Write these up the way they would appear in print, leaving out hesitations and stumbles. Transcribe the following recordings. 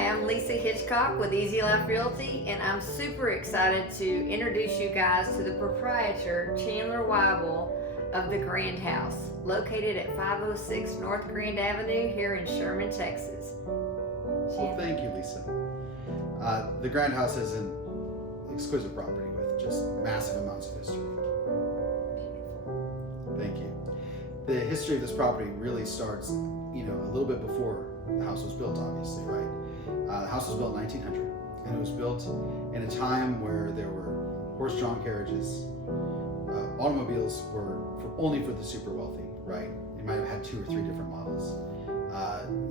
Hi, I'm Lisa Hitchcock with Easy Life Realty, and I'm super excited to introduce you guys to the proprietor, Chandler Weibel of the Grand House, located at 506 North Grand Avenue here in Sherman, Texas. Well, thank you, Lisa. The Grand House is an exquisite property with just massive amounts of history. Thank you. The history of this property really starts, a little bit before the house was built, obviously, right? The house was built in 1900, and it was built in a time where there were horse-drawn carriages. Automobiles were only for the super wealthy, right? They might have had 2 or 3 different models.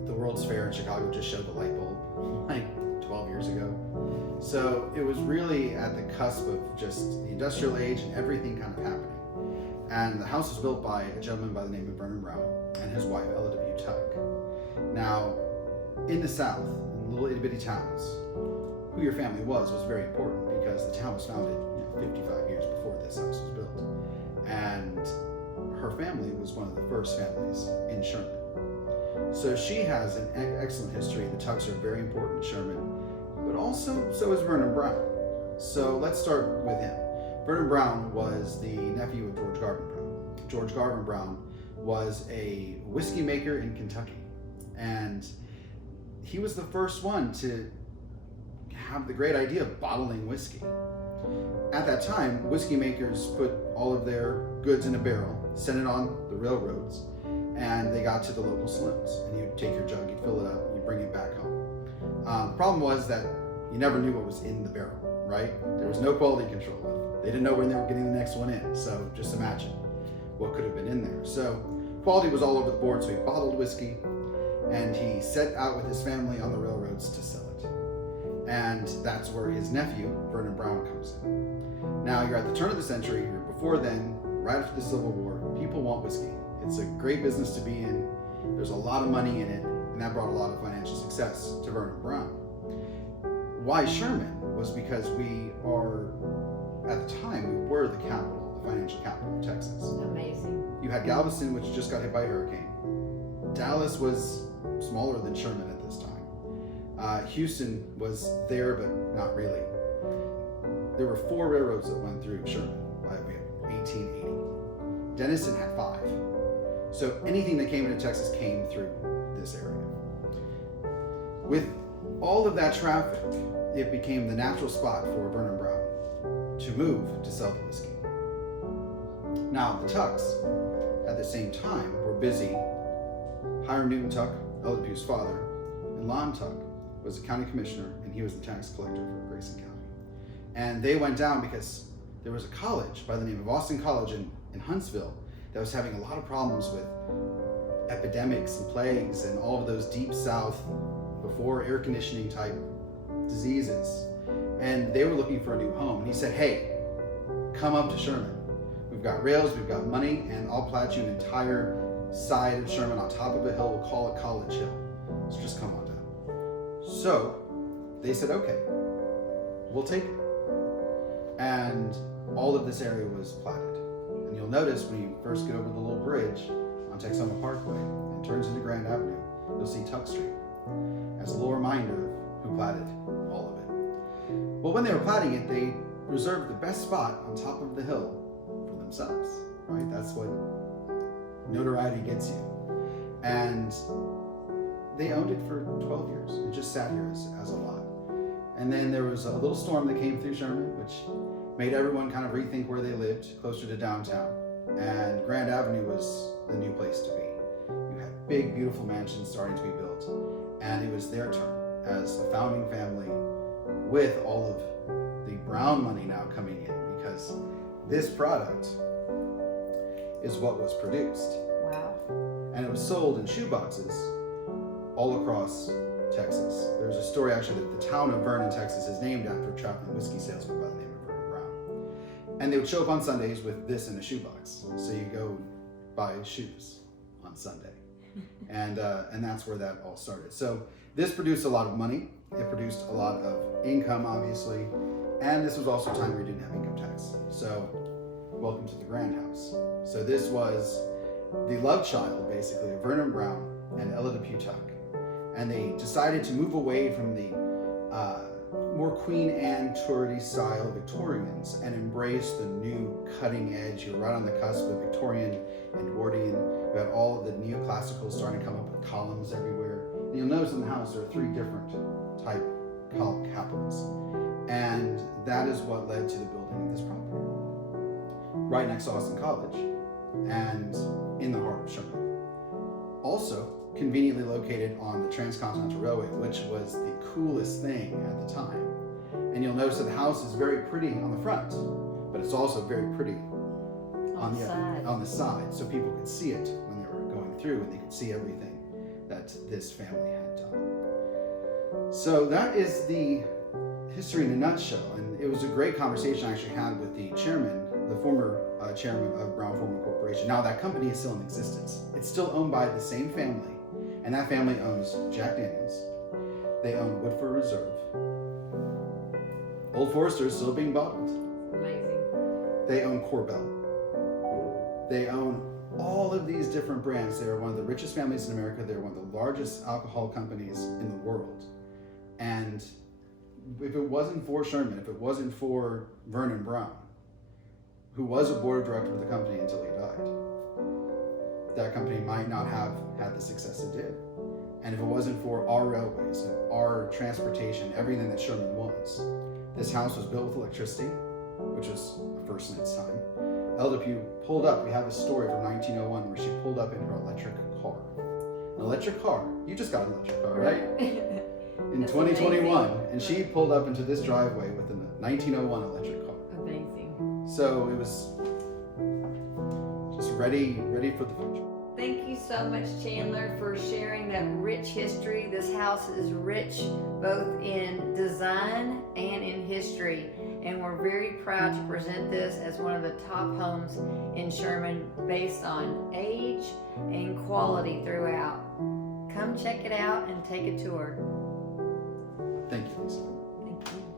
The World's Fair in Chicago just showed the light bulb like 12 years ago. So it was really at the cusp of just the industrial age and everything kind of happening. And the house was built by a gentleman by the name of Vernon Brown and his wife, Ella Tuck. Now, in the South, in little itty bitty towns, who your family was very important, because the town was founded 55 years before this house was built. And her family was one of the first families in Sherman. So she has an excellent history. The Tucks are very important in Sherman, but also so is Vernon Brown. So let's start with him. Vernon Brown was the nephew of George Garvin Brown. George Garvin Brown was a whiskey maker in Kentucky, and he was the first one to have the great idea of bottling whiskey. At that time, whiskey makers put all of their goods in a barrel, sent it on the railroads, and they got to the local saloons. And you'd take your jug, you'd fill it up, you'd bring it back home. The problem was that you never knew what was in the barrel, right? There was no quality control. They didn't know when they were getting the next one in, so just imagine what could have been in there. So quality was all over the board, so he bottled whiskey, and he set out with his family on the railroads to sell it. And that's where his nephew, Vernon Brown, comes in. Now, you're at the turn of the century, you're before then, right after the Civil War. People want whiskey. It's a great business to be in. There's a lot of money in it, and that brought a lot of financial success to Vernon Brown. Why Sherman was because we are, at the time, we were the capital, the financial capital of Texas. Amazing. You had Galveston, which just got hit by a hurricane. Dallas was smaller than Sherman at this time. Houston was there, but not really. There were 4 railroads that went through Sherman by 1880. Denison had 5. So anything that came into Texas came through this area. With all of that traffic, it became the natural spot for Vernon Brown to move to sell the whiskey. Now, the Tucks, at the same time, were busy. Hiram Newton Tuck, Ella Pugh's father, and Lon Tuck was a county commissioner, and he was the tax collector for Grayson County. And they went down because there was a college by the name of Austin College in Huntsville that was having a lot of problems with epidemics and plagues and all of those deep south, before air conditioning type diseases. And they were looking for a new home. And he said, hey, come up to Sherman. We've got rails, we've got money, and I'll plat you an entire side of Sherman on top of a hill. We'll call it College Hill. So just come on down. So they said, okay, we'll take it. And all of this area was platted. And you'll notice when you first get over the little bridge on Texoma Parkway and turns into Grand Avenue, you'll see Tuck Street as a little reminder of who platted all of it. Well, when they were platting it, they reserved the best spot on top of the hill for themselves, right? That's what notoriety gets you. And they owned it for 12 years. It just sat here as a lot. And then there was a little storm that came through Sherman, which made everyone kind of rethink where they lived, closer to downtown. And Grand Avenue was the new place to be. You had big, beautiful mansions starting to be built. And it was their turn as a founding family, with all of the Brown money now coming in, because this product is what was produced. Wow. And it was sold in shoeboxes all across Texas. There's a story actually that the town of Vernon, Texas is named after a traveling whiskey salesman by the name of Vernon Brown. And they would show up on Sundays with this in a shoebox. So you go buy shoes on Sunday. And that's where that all started. So this produced a lot of money. It produced a lot of income, obviously. And this was also a time where you didn't have income tax. So welcome to the Grand House. So this was the love child, basically, of Vernon Brown and Ella Tuck. and they decided to move away from the more Queen Anne Tudor style Victorians and embrace the new cutting edge. You're right on the cusp of Victorian and Edwardian. You had all of the neoclassicals starting to come up with columns everywhere. And you'll notice in the house there are 3 different type capitals, and that is what led to the building of this property, right next to Austin College and in the heart of Sherman. Also, conveniently located on the Transcontinental Railway, which was the coolest thing at the time. And you'll notice that the house is very pretty on the front, but it's also very pretty on the side, so people could see it when they were going through, and they could see everything that this family had done. So that is the history in a nutshell, and it was a great conversation I actually had with the chairman, the former chairman of Brown-Forman Corporation. Now that company is still in existence. It's still owned by the same family, and that family owns Jack Daniels. They own Woodford Reserve. Old Forester is still being bottled. Amazing. They own Corbel. They own all of these different brands. They are one of the richest families in America. They're one of the largest alcohol companies in the world. And if it wasn't for Sherman, if it wasn't for Vernon Brown, who was a board of director of the company until he died, that company might not have had the success it did. And if it wasn't for our railways and our transportation, everything that Sherman was, this house was built with electricity, which was a first in its time. LW pulled up, we have a story from 1901 where she pulled up in her electric car. An electric car, you just got an electric car, right? In 2021, and she pulled up into this driveway with a 1901 electric car. Amazing. So it was just ready for the future. Thank you so much, Chandler, for sharing that rich history. This house is rich both in design and in history, and we're very proud to present this as one of the top homes in Sherman based on age and quality throughout. Come check it out and take a tour. Thank you, Lisa. Thank you.